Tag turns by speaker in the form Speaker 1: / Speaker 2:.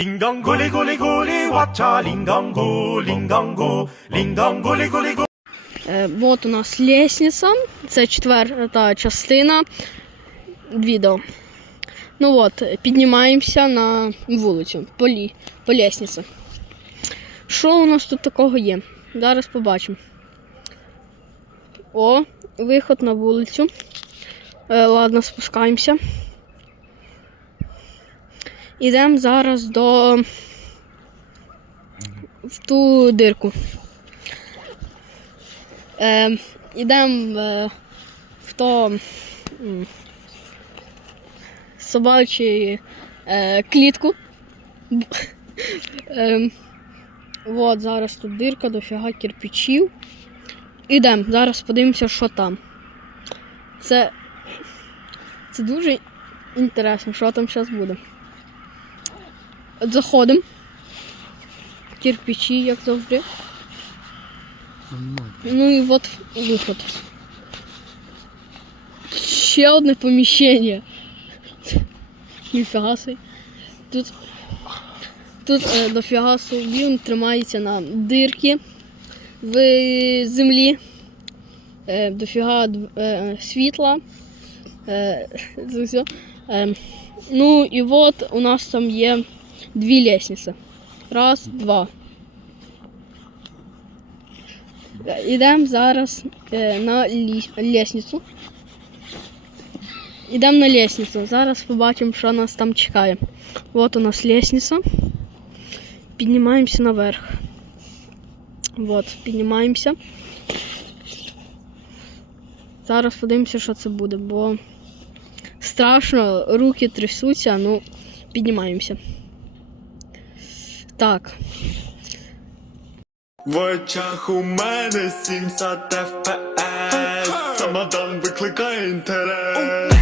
Speaker 1: Lingango, ligo, ligo, li, watcha, lingango, lingango, lingango, ligo, ligo.
Speaker 2: Е, от у нас лестниця, це четверта частина відео. Ну от, піднімаємося на вулицю по, лі, по лестниці. Що у нас тут такого є? Зараз побачимо. О, виход на вулицю. Е, ладно, спускаємося. Ідемо зараз до в ту дирку. Е, Ідемо е, в то м, собачу е, клітку. Е, от, зараз тут дирка, дофіга кирпичів. Ідемо, зараз подивимося, що там. Це, це дуже інтересно, що там зараз буде. Заходимо. Кирпичі, як завжди. Ну і от виход. Ще одне поміщення. Ніфіга. Тут, тут е, дофіга собі він тримається на дирки в землі. Е, дофіга е, світла. Е. Е, ну і от у нас там є дві лестниці. Раз, два. Ідемо зараз е, на лі- лестницю. Ідемо на лестницю. Зараз побачимо, що нас там чекає. От у нас лестниця. Піднімаємося наверх. От, піднімаємося. Зараз подивимося, що це буде, бо страшно, руки трясуться, ну, піднімаємося. Так.
Speaker 3: В очах у мене 70 FPS Самодан викликає інтерес